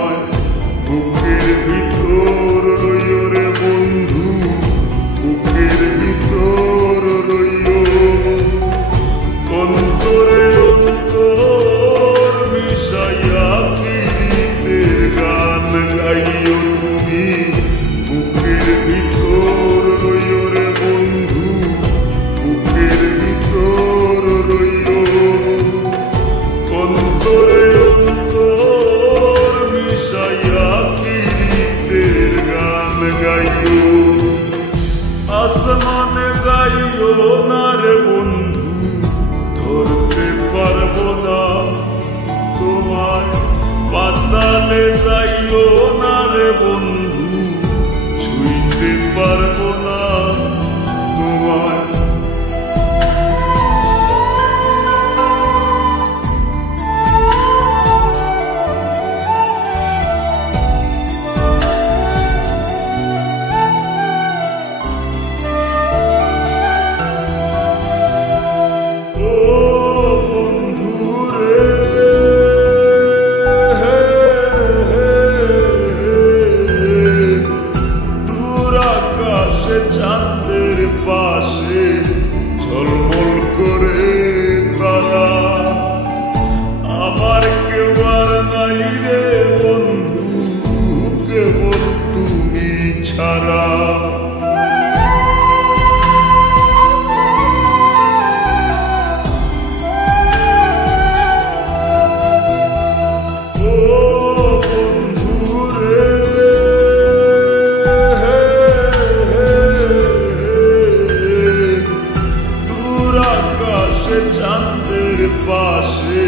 তোমায় বুকের ভিতর রইও রে বন্ধু, বুকের ভিতর রইও। অন্তরে অন্তর মিশাইয়া প্রীতের গান গাইও তুমি, বুকের ভিতর রইও রে বন্ধু, বুকের ভিতর রইও। অন্তরে অন্তর মিশাইয়া প্রীতের গান গাইও। আসমানে যাইও না রে বন্ধু, ধরতে পারবো না তোমায়। পাতালে যাইও না রে বন্ধু, ছুঁইতে পারবো না তোমায়। চাঁদের পাশে ঝলমল করে তারা, আমার কেউ আর নাই রে বন্ধু, কেবল তুমি ছাড়া। চাঁদের পাশে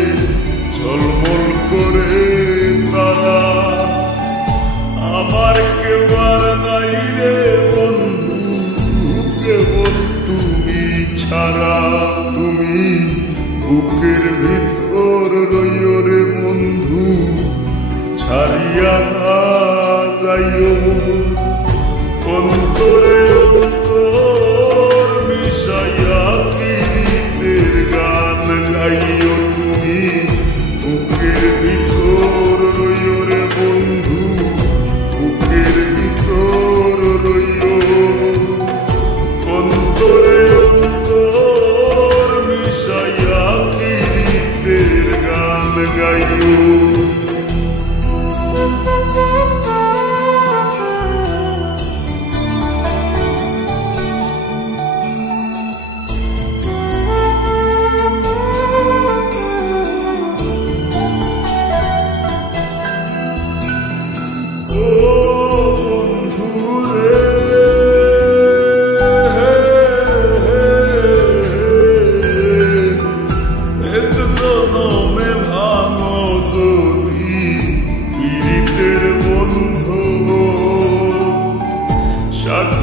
ঝলমল করে তারা, আমার কেউ আর নাই রে বন্ধু, কেবল তুমি ছাড়া। তুমি বুকের ভিতর রইও রে বন্ধু, ছাড়িয়া না যাইও। অন্তরে অন্তর মিশাইয়া প্রীতের গান গাইও তুমি, বুকের ভিতর রইও রে বন্ধু, বুকের ভিতর রইও। অন্তরে অন্তর মিশাইয়া প্রীতের গান গাইও।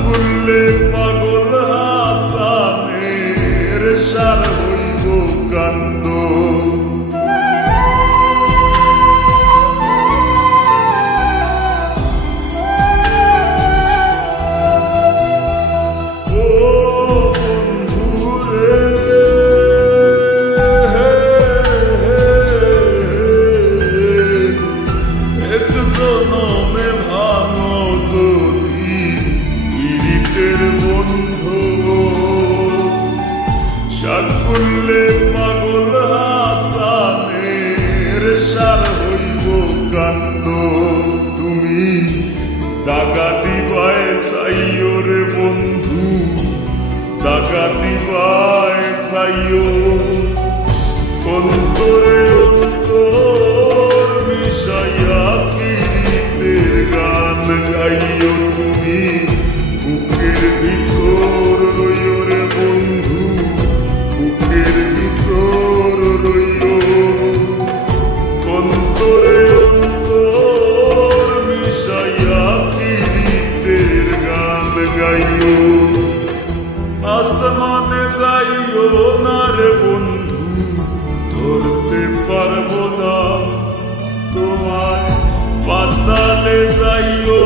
করলে পাগল হাসানের সার হইব কান্দ। করলে পাগল হাসানের সার হইব কান্দ। তুমি দাগা দিবায় সাইও রে বন্ধু, দাগা দিবায় সাইও। অন্তরে অন্তর মিশাইয়া প্রীতের গান গাইও তুমি, বুকের ভিতর রইও রে বন্ধু, বুকের ভিতর রইও। অন্তরে অন্তর মিশাইয়া প্রীতের গান গাইও। আসমানে যাইও না রে বন্ধু, ধরতে পারবো না তোমায়। পাতালে যাইও